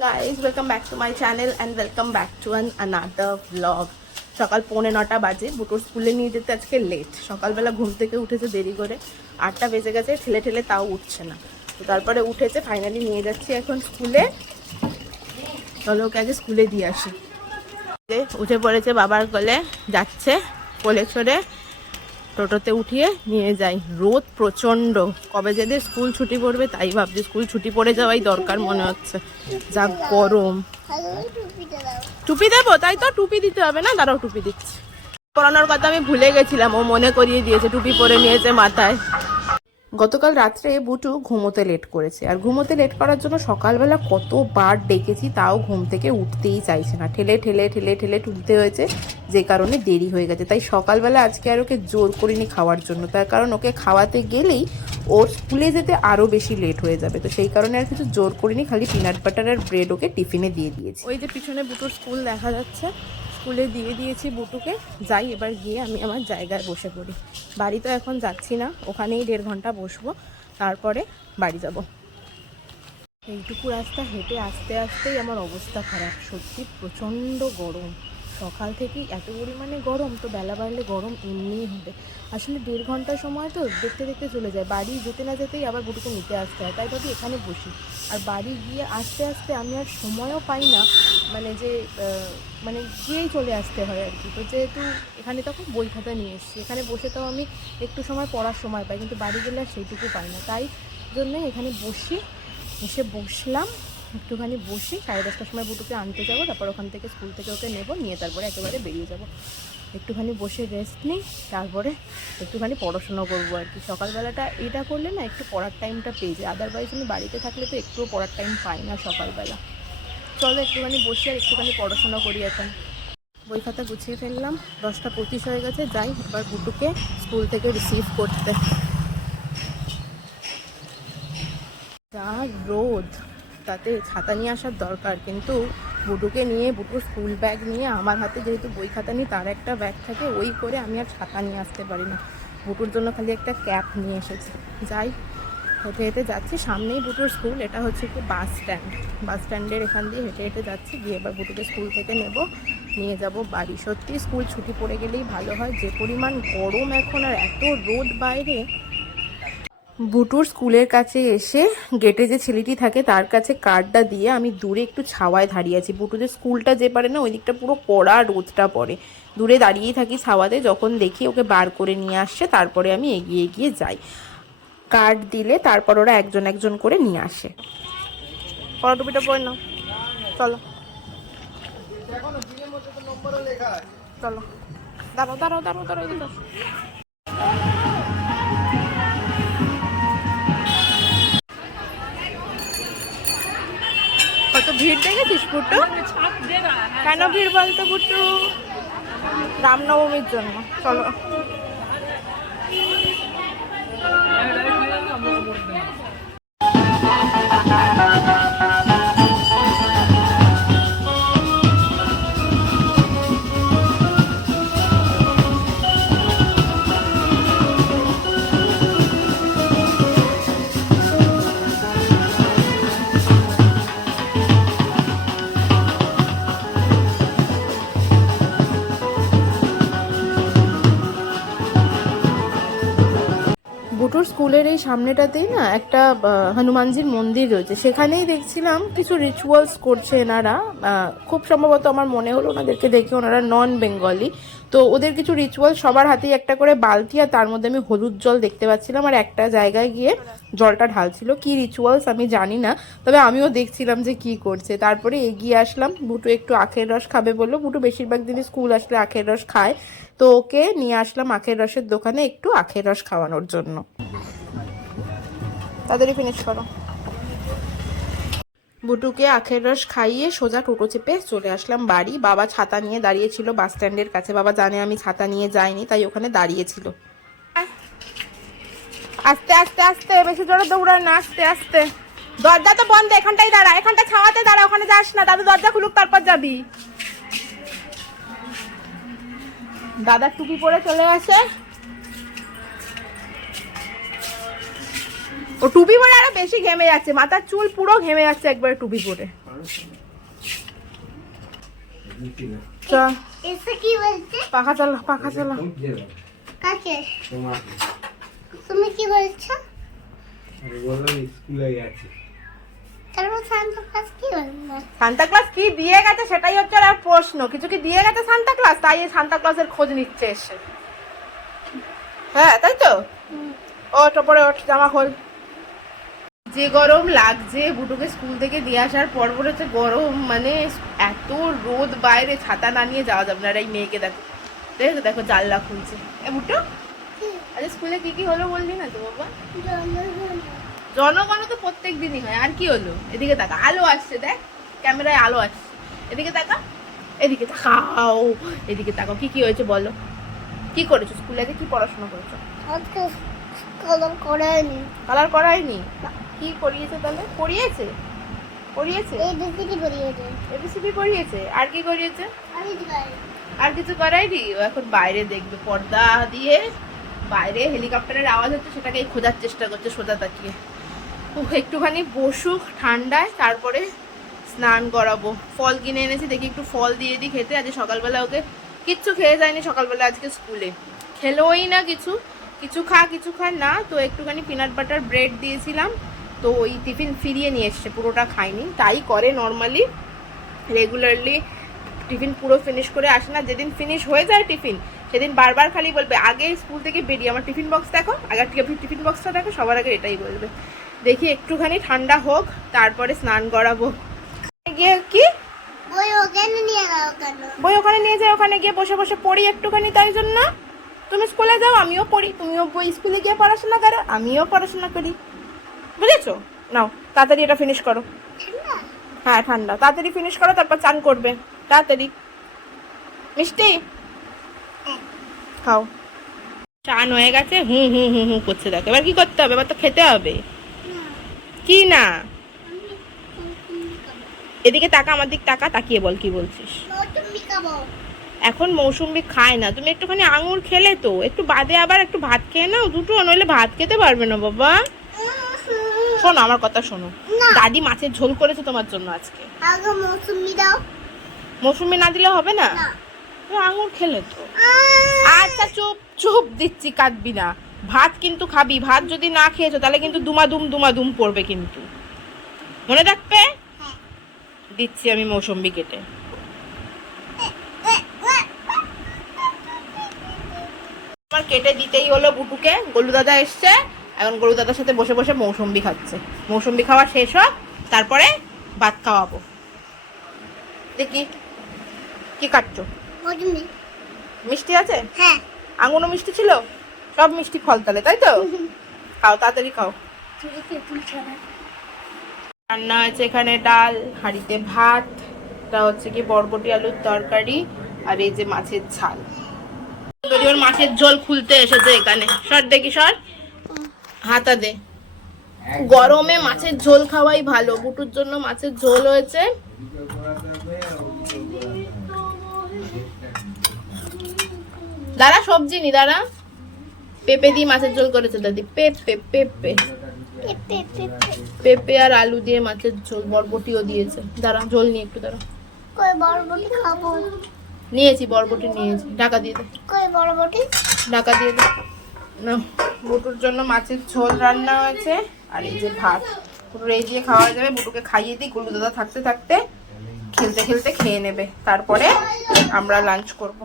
Guys, welcome back to my channel and welcome back to another vlog. সকাল 9:45 বাজে। বুটোর স্কুলে নিয়ে যেতে আজকে লেট। সকালবেলা ঘুম থেকে উঠেছে দেরি করে, 8টা বেজে গেছে, ঠেলে ঠেলে তাও উঠছে না। তো তারপরে উঠেছে, ফাইনালি নিয়ে যাচ্ছি এখন স্কুলে। চলো ওকে আগে স্কুলে দিয়ে আসি। উঠে পড়েছে বাবার কোলে, যাচ্ছে কোলে করে, টোটোতে উঠিয়ে নিয়ে যাই। রোদ প্রচণ্ড, কবে যেদিন স্কুল ছুটি পড়বে তাই ভাবছি। স্কুল ছুটি পড়ে যাওয়াই দরকার মনে হচ্ছে, যা গরম। টুপি দেবো? তাই তো, টুপি দিতে হবে না, দাঁড়াও টুপি দিচ্ছি। পরানোর কথা আমি ভুলে গেছিলাম, ও মনে করিয়ে দিয়েছে, টুপি পরে নিয়েছে মাথায়। গতকাল রাত্রে বুটু ঘুমোতে লেট করেছে, আর ঘুমোতে লেট করার জন্য সকালবেলা কতবার ডেকেছি, তাও ঘুম থেকে উঠতেই চাইছে না। ঠেলে ঠেলে ঠেলে ঠেলে তুলতে হয়েছে, যে কারণে দেরি হয়ে গেছে। তাই সকালবেলা আজকে আর ওকে জোর করিনি খাওয়ার জন্য, তার কারণ ওকে খাওয়াতে গেলেই ওর স্কুলে যেতে আরও বেশি লেট হয়ে যাবে। তো সেই কারণে আর কিছু জোর করিনি, খালি পিনাট বাটার আর ব্রেড ওকে টিফিনে দিয়ে দিয়েছি। ওই যে পিছনে বুটুর স্কুল দেখা যাচ্ছে, স্কুলে দিয়ে দিয়েছি বুটুকে। যাই এবার গিয়ে আমি আমার জায়গায় বসে পড়ি। বাড়ি তো এখন যাচ্ছি না, ওখানেই 1.5 ঘন্টা বসবো, তারপরে বাড়ি যাব। এইটুকু রাস্তা হেঁটে আসতে আসতেই আমার অবস্থা খারাপ, সত্যি প্রচণ্ড গরম। সকাল থেকেই এত পরিমাণে গরম, তো বেলা বাড়লে গরম এমনিই হবে। আসলে 1.5 ঘন্টা সময় তো দেখতে দেখতে চলে যায়। বাড়ি যেতে না যেতেই আবার বুটুকে নিতে আসতে হয়, তাই ভাবি এখানে বসি। আর বাড়ি গিয়ে আস্তে আস্তে আমি আর সময়ও পাই না, মানে গিয়েই চলে আসতে হয় আর কি। তো যেহেতু এখানে তখন বই খাতা নিয়ে এসেছি, এখানে বসে তাও আমি একটু সময় পড়ার সময় পাই, কিন্তু বাড়ি গেলে আর সেইটুকু পাই না। তাই জন্যে এখানে এসে বসলাম, একটুখানি বসি। 10:30টার সময় বুটুকে আনতে যাবো, তারপর ওখান থেকে স্কুল থেকে ওকে নেবো, নিয়ে তারপরে একেবারে বেরিয়ে যাব। একটুখানি বসে রেস্ট নিই, তারপরে একটুখানি পড়াশোনা করবো আর কি। সকালবেলাটা এটা করলে না একটু পড়ার টাইমটা পেয়ে যায়, আদারওয়াইজ আমি বাড়িতে থাকলে তো একটুও পড়ার টাইম পাই না সকালবেলা। চলো একটুখানি বসে আর একটুখানি পড়াশোনা করি এখন। বই খাতা গুছিয়ে ফেললাম, 10টা 25 হয়ে গেছে। যাই এবার বুটুকে স্কুল থেকে রিসিভ করতে। যা রোদ, তাতে ছাতা নিয়ে আসার দরকার, কিন্তু বুটুকে নিয়ে, বুটুর স্কুল ব্যাগ নিয়ে, আমার হাতে যেহেতু বই খাতা নিয়ে তার একটা ব্যাগ থাকে, ওই করে আমি আর ছাতা নিয়ে আসতে পারি না। বুটুর জন্য খালি একটা ক্যাপ নিয়ে এসেছি। যাই হেঁটে হেঁটে যাচ্ছি, সামনেই বুটুর স্কুল। এটা হচ্ছে কি বাস স্ট্যান্ডের এখান দিয়ে হেঁটে হেঁটে যাচ্ছি, গিয়ে এবার বুটুকে স্কুল থেকে নেব, নিয়ে যাব বাড়ি। সত্যি স্কুল ছুটি পড়ে গেলেই ভালো হয়, যে পরিমাণ গরম এখন, আর এত রোদ বাইরে। বুটুর স্কুলের কাছে এসে গেটে যে ছেলেটি থাকে তার কাছে কার্ডটা দিয়ে আমি দূরে একটু ছাওয়ায় দাঁড়িয়ে আছি। বুটুদের স্কুলটা যে পারে না, ওই দিকটা পুরো কড়া রোদটা পড়ে। দূরে দাঁড়িয়েই থাকি ছাওয়াতে, যখন দেখি ওকে বার করে নিয়ে আসছে তারপরে আমি এগিয়ে এগিয়ে যাই। কার্ড দিলে তারপর ওরা একজন একজন করে নিয়ে আসে। পড়া টুপিটা পড়ে নাও, চলো চলো, দাঁড়াও দাঁড়াও দাঁড়াও দাঁড়াও, এদিকে আসো। কত ভিড় দেখেছিস বুটু? কেন ভিড় বলতো বুটু? রামনবমীর জন্য। চলো বুটুর স্কুলের এই সামনেটাতেই না একটা হনুমানজির মন্দির রয়েছে, সেখানেই দেখছিলাম কিছু রিচুয়ালস করছে এনারা। খুব সম্ভবত আমার মনে হলো ওনাদেরকে দেখে ওনারা নন বেঙ্গলি। তো ওদের কিছু রিচুয়াল, সবার হাতেই একটা করে বালতি, আর তার মধ্যে আমি হলুদ জল দেখতে পাচ্ছিলাম, আর একটা জায়গায় গিয়ে জলটা ঢালছিল। কি রিচুয়ালস আমি জানি না, তবে আমিও দেখছিলাম যে কি করছে। তারপরে এগিয়ে আসলাম, বুটু একটু আখের রস খাবে বললো। বুটু বেশিরভাগ দিনই স্কুল আসলে আখের রস খায়, তো ওকে নিয়ে আসলাম আখের রসের দোকানে একটু আখের রস খাওয়ানোর জন্য। তাড়াতাড়ি ফিনিশ করো। বুটুকে আখের রস খাইয়ে সোজা টোটো চেপে চলে আসলাম বাড়ি। বাবা ছাতা নিয়ে দাঁড়িয়েছিল বাস স্ট্যান্ডের কাছে। বাবা জানে আমি ছাতা নিয়ে যাইনি, তাই ওখানে দাঁড়িয়েছিল। আস্তে আস্তে আস্তে, বেশি জোরে দৌড়ায় না, আস্তে আস্তে। দরজা তো বন্ধ, এখানটাই দাঁড়া, এখানটা ছাওয়াতে দাঁড়া, ওখানে যাস না। দাদু দরজা খুলুক তারপর যাবি। দাদার টুপি পরে চলে আসে, ও টুপি পরে আরো বেশি ঘেমে যাচ্ছে, মাথার চুল পুরো ঘেমে যাচ্ছে একবারে টুপি পরে। এসে কি বলছে? পাখা চালা, পাখা চালা। কাকে? তুমি কি বলছো? স্কুলে গেছে। তারপর সান্তা ক্লাস কি বললো? সান্তা ক্লাস কি দিয়ে গেছে সেটাই হচ্ছে আর প্রশ্ন। কিছু কি দিয়ে গেছে সান্তা ক্লাস, তাই এই সান্তা ক্লাসের খোঁজ নিচ্ছে এসে। হ্যাঁ তাই তো। ওঠ ওপরে ওঠ, জামা খোল। যে গরম লাগছে, বুটুকে স্কুল থেকে দিয়ে আসার পর হচ্ছে গরম, মানে এত রোদ বাইরে, ছাতা না নিয়ে যাওয়া যাবে না। আর এই মেয়েকে দেখো, দেখো দেখো জানলা খুলছে। এ বুটু, আচ্ছা স্কুলে কি কি হলো বললি না তো বাবা? জনগণ তো প্রত্যেক দিনই হয়, আর কি হলো? এদিকে তাকা, আলো আসছে, দেখ ক্যামেরায় আলো আসছে। এদিকে তাকা, এদিকে তাকাও, এদিকে তাকাও। কি কি হয়েছে বলো? কি করেছো স্কুলে? কি পড়াশোনা করেছো? আজকে কলম করায়নি। কালার করায়নি? কি করিয়েছে তাহলে? পড়িয়েছে, পড়িয়েছে, এবিসিডি পড়িয়েছে। এবিসিডি পড়িয়েছে। আর কি করিয়েছে? আমি দিবাই। আর কিছু করায়নি? ও এখন বাইরে দেখবে, পর্দা দিয়ে বাইরে হেলিকপ্টারের আওয়াজ হচ্ছে, সেটাকেই খোঁজার চেষ্টা করছে সোজা তাকিয়ে। ও একটুখানি বসুক ঠান্ডায়, তারপরে স্নান করাবো। ফল কিনে এনেছি, দেখি একটু ফল দিয়ে দিই খেতে। আজ সকালবেলা ওকে কিচ্ছু খেয়ে যায়নি সকালবেলা আজকে স্কুলে, খেলোই না কিছু। কিছু খা কিছু খা না, তো একটুখানি পিনাট বাটার ব্রেড দিয়েছিলাম, তো ওই টিফিন ফিরিয়ে নিয়ে এসছে, পুরোটা খাইনি। তাই করে নর্মালি, রেগুলারলি টিফিন পুরো ফিনিশ করে আসে না। যেদিন ফিনিশ হয়ে যায় টিফিন, সেদিন বারবার খালি বলবে আগে স্কুল থেকে বেরিয়ে আমার টিফিন বক্স দেখো, আগে টিফিন বক্সটা দেখো, সবার আগে এটাই বলবে। দেখি একটুখানি ঠান্ডা হোক, তারপরে স্নান করাবো। গিয়ে কি বই ওখানে নিয়ে যাও কেন? বই ওখানে নিয়ে যাই, ওখানে গিয়ে বসে বসে পড়ি একটুখানি, তাই জন্য। তুমি স্কুলে যাও, আমিও পড়ি। তুমিও বই স্কুলে গিয়ে পড়াশোনা করো, আমিও পড়াশোনা করি, বুঝেছো? নাও তাড়াতাড়ি এটা ফিনিশ করো। ঠান্ডা? হ্যাঁ ঠান্ডা, তাড়াতাড়ি ফিনিশ করো, তারপর চান করবে তাড়াতাড়ি। মিষ্টি খাও। চান হয়ে গেছে, হুম হুম হুম হুম করছে। দেখো এবার কি করতে হবে? এবার তো খেতে হবে। কি না? এদিকে তাকা, আমার দিক তাকা, তাকিয়ে বল কি বলছিস। তুমি খাবো। এখন মৌসুম্বি খায় না, তুমি একটুখানি আঙুর খেলে তো, একটু বাদে আবার একটু ভাত খেয়ে নাও দুটো, নইলে ভাত খেতে পারবে না বাবা। শোনো আমার কথা শোনো, দাদি মাছের ঝোল করেছে তোমার জন্য আজকে। আগে মৌসুমি দাও। মৌসুম্বি না দিলে হবে না? না। তুমি আঙুর খেলে তো। আচ্ছা চুপ চুপ, দিচ্ছি, কাঁদবি না। ভাত কিন্তু খাবি, ভাত যদি না খেয়েছো তাহলে কিন্তু দুমাদুম পড়বে কিন্তু, মনে রাখবে। দিচ্ছি আমি মৌসুম্বি কেটে। আমার কেটে দিতেই হলো বুটুকে। গলু দাদা এসছে, এখন গলু দাদার সাথে বসে বসে মৌসুম্বি খাচ্ছে। মৌসুম্বি খাওয়া শেষ হোক, তারপরে ভাত খাওয়াবো। দেখি কি কাটছো? মৌসুমি। মিষ্টি আছে? হ্যাঁ। আঙুরও মিষ্টি ছিল, সব মিষ্টি ফল তাহলে, তাই তো? খাও তাড়াতাড়ি খাও। রান্না হয়েছে এখানে ডাল, হাঁড়িতে ভাত, এটা হচ্ছে কি বরবটি আলুর তরকারি, আর এই যে মাছের ঝাল। ওর মাছের ঝোল খুলতে এসেছে এখানে। সর দেখি, সর, হাতা দে। গরমে মাছের ঝোল খাওয়াই ভালো। বুটুর জন্য মাছের ঝোল হয়েছে। দাঁড়া, সবজি নি, দাঁড়া। পেঁপে দিয়ে মাছের ঝোল করেছে দাদি। পেঁপে পেঁপে পেঁপে আর আলু দিয়ে মাছের ঝোল, বরবটিও দিয়েছে। দাঁড়া, ঝোল নিয়ে একটু দাঁড়া। কই বরবটি খাবো? নিয়েছি, বরবটি নিয়েছি। ঢাকা দিয়ে দে, কই বরবটি? ঢাকা দিয়ে দে। না, বুটুর জন্য মাছের ঝোল রান্না হয়েছে, আর এই যে ভাত। পুরো এই দিয়ে খাওয়া যাবে। বুটুকে খাইয়ে দিই, গুলু দাদা থাকতে থাকতে খেলতে খেলতে খেয়ে নেবে, তারপরে আমরা লাঞ্চ করব।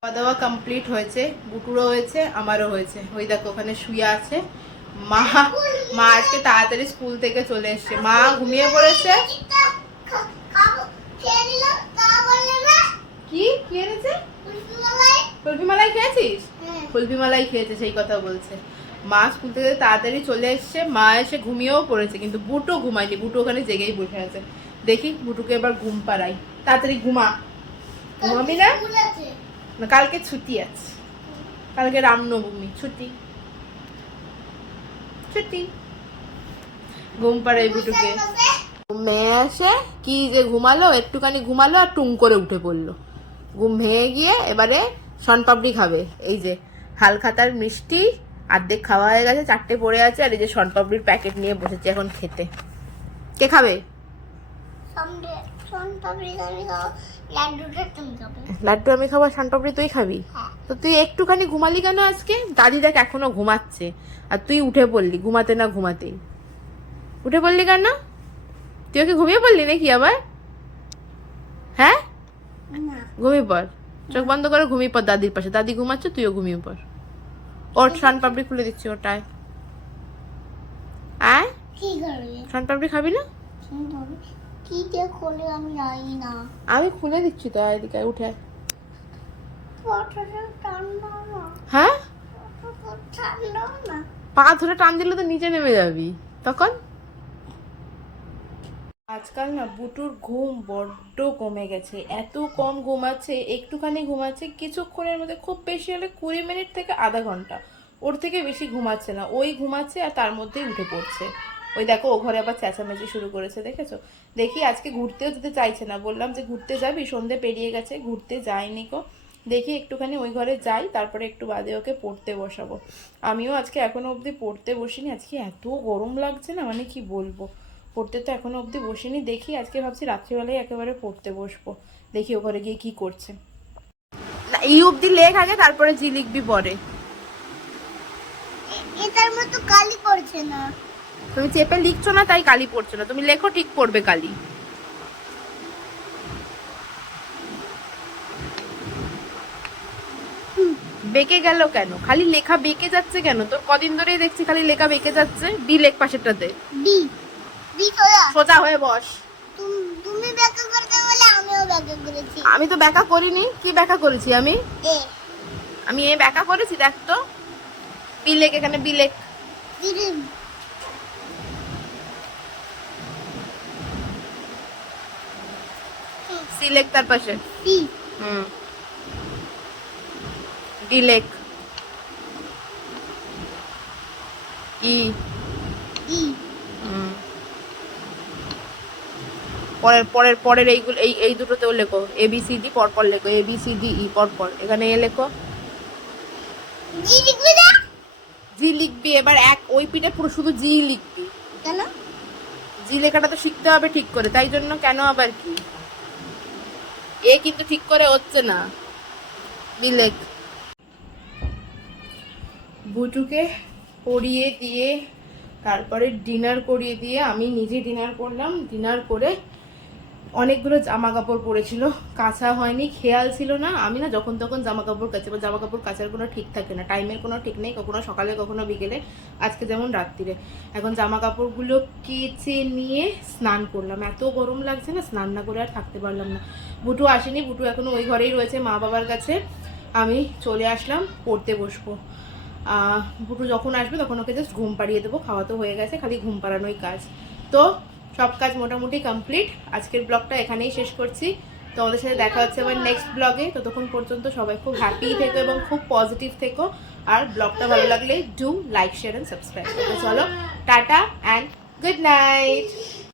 খাওয়া দাওয়া কমপ্লিট হয়েছে, বুটুরও হয়েছে, আমারও হয়েছে। ওই দেখো ওখানে শুয়ে আছে। মা মা আজকে তাড়াতাড়ি স্কুল থেকে চলে এসছে। মা ঘুমিয়ে পড়েছে। কি কি এনেছে? কুলফি মালাই খেয়েছিস? কুলফি মালাই খেয়েছে, সেই কথা বলছে। মা স্কুল থেকে তাড়াতাড়ি চলে এসছে, মা এসে ঘুমিয়েও পড়েছে, কিন্তু বুটু ঘুমায়নি। বুটু ওখানে জেগেই বসে আছে। দেখি বুটুকে এবার ঘুম পাড়াই। তাড়াতাড়ি ঘুমা। ঘুমাবি না? না, কালকে ছুটি আছে, কালকে রামনবমী, ছুটি ছুটি। ঘুম পাড়াই বুটুকে। মেয়ে এসে কি যে ঘুমালো, একটুখানি ঘুমালো আর টুং করে উঠে পড়লো। ঘুম ভেঙে গিয়ে এবারে শনপাপড়ি খাবে। এই যে হালখাতার মিষ্টি অর্ধেক খাওয়া হয়ে গেছে, 4টে পড়ে আছে, আর এই যে শনপাপড়ির প্যাকেট নিয়ে বসেছে এখন খেতে। কে খাবে? সামনে সোন পাপড়ি আমি খাবো, লাড্ডুটা তুমি খাবে। লাড্ডু আমি খাবো, শানপাপড়ি তুই খাবি? হ্যাঁ। তো তুই একটুখানি ঘুমালি কেন আজকে? দাদি দেখ এখনো ঘুমাচ্ছে, আর তুই উঠে পড়লি ঘুমাতে না ঘুমাতেই। উঠে পড়লি কেন? তুই ওকে ঘুমিয়ে পড়লি নাকি আবার? হ্যাঁ, না ঘুমিয়ে পড়, চোখ বন্ধ করে ঘুমিয়ে পড় দাদির পাশে। দাদি ঘুমাচ্ছে, তুইও ঘুমিয়ে পড়। ওর শানপাপড়ি খুলে দিচ্ছি, ওটায় আয়। কি করবে? শানপাপড়ি খাবি না? সোন পাপড়ি কি দিয়ে খোলে আমি জানি না। আমি খুলে দিচ্ছি তো, আয় এদিকে আয়, উঠে আয়। পটাটা টানলো না, হ্যাঁ, পটাটা টানলো না। পা ধরে টান দিলে তো নিচে নেমে যাবি তখন। আজকাল না বুটুর ঘুম বড্ড কমে গেছে, এত কম ঘুমাচ্ছে, একটুখানি ঘুমাচ্ছে কিছুক্ষণের মধ্যে, খুব বেশি হলে 20 মিনিট থেকে আধা ঘন্টা, ওর থেকে বেশি ঘুমাচ্ছে না। ওই ঘুমাচ্ছে আর তার মধ্যেই উঠে পড়ছে। ওই দেখো ও ঘরে আবার চেঁচামেচি শুরু করেছে, দেখেছো? দেখি আজকে ঘুরতেও যেতে চাইছে না, বললাম যে ঘুরতে যাবি, সন্ধে পেরিয়ে গেছে, ঘুরতে যাইনি কো। দেখি একটুখানি ওই ঘরে যাই, তারপরে একটু বাদে ওকে পড়তে বসাবো। আমিও আজকে এখনো অবধি পড়তে বসিনি, আজকে এত গরম লাগছে না, মানে কি বলবো। পড়তে তো এখনো অবধি বসিনি, দেখি আজকে ভাবছি রাত্রিবেলায় একেবারে পড়তে বসবো। দেখি ও ঘরে গিয়ে কি করছে। না, এই অবধি লেখ আগে, তারপরে জি লিখবি পরে। এটার মতো কালি করছে না। তুমি চেপে লিখছো না তাই কালি পড়ছো না, তুমি লেখো ঠিক পড়বে কালি। বেঁকে গেল কেন? খালি লেখা বেঁকে যাচ্ছে কেন তোর? কদিন ধরেই দেখছি খালি লেখা বেঁকে যাচ্ছে। বি লেখ পাশেরটাতে, বি বি সোজা। সোজা হয়ে বস। তুমি ব্যাখ্যা করতে বলে আমিও ব্যাখ্যা করেছি। আমি তো ব্যাখ্যা করিনি, কি ব্যাখ্যা করেছি আমি? এ আমি এই ব্যাখ্যা করেছি, দেখ তো। বি লেখ, এখানে বি লেখ। দিদিম সি লেখ তার পাশে। সি ডি লেখ। ই। ই পরের পরের পরের এইগুলো, এই দুটোতেও লেখো, এ বি সি ডি পরপর লেখো, A B C D E পরপর। এখানে এ লেখো। জি লিখবি না জি লিখবি এবার, এক ওই পিঠে পুরো শুধু জি লিখবি। কেন? জি লেখাটা তো শিখতে হবে ঠিক করে, তাই জন্য। কেন আবার কি? এ কিন্তু ঠিক করে হচ্ছে না। বি লেখ। বুটুকে পড়িয়ে দিয়ে তারপরে ডিনার করিয়ে দিয়ে আমি নিজে ডিনার করলাম। ডিনার করে অনেকগুলো জামা কাপড় পরেছিল, কাঁচা হয়নি, খেয়াল ছিল না। আমি না যখন তখন জামা কাপড় কাচি, বা জামা কাপড় কাচার কোনো ঠিক থাকে না, টাইমের কোনো ঠিক নেই, কখনো সকালে কখনো বিকেলে, আজকে যেমন রাত্রিরে। এখন জামা কাপড়গুলো কেচে নিয়ে স্নান করলাম, এত গরম লাগছে না, স্নান না করে আর থাকতে পারলাম না। বুটু আসেনি, বুটু এখনো ওই ঘরেই রয়েছে মা বাবার কাছে। আমি চলে আসলাম, পড়তে বসবো। বুটু যখন আসবে তখন ওকে জাস্ট ঘুম পাড়িয়ে দেবো, খাওয়া তো হয়ে গেছে, খালি ঘুম পাড়ানোই কাজ। তো সব কাজ মোটামুটি কমপ্লিট। আজকের ব্লগটা এখানেই শেষ করছি। তো আমাদের সাথে দেখা হচ্ছে আবার নেক্সট ব্লগে। ততক্ষণ পর্যন্ত সবাই খুব হ্যাপি থেকো এবং খুব পজিটিভ থেকো। আর ব্লগটা ভালো লাগলে do like, share and subscribe. চলো, টাটা অ্যান্ড গুড নাইট।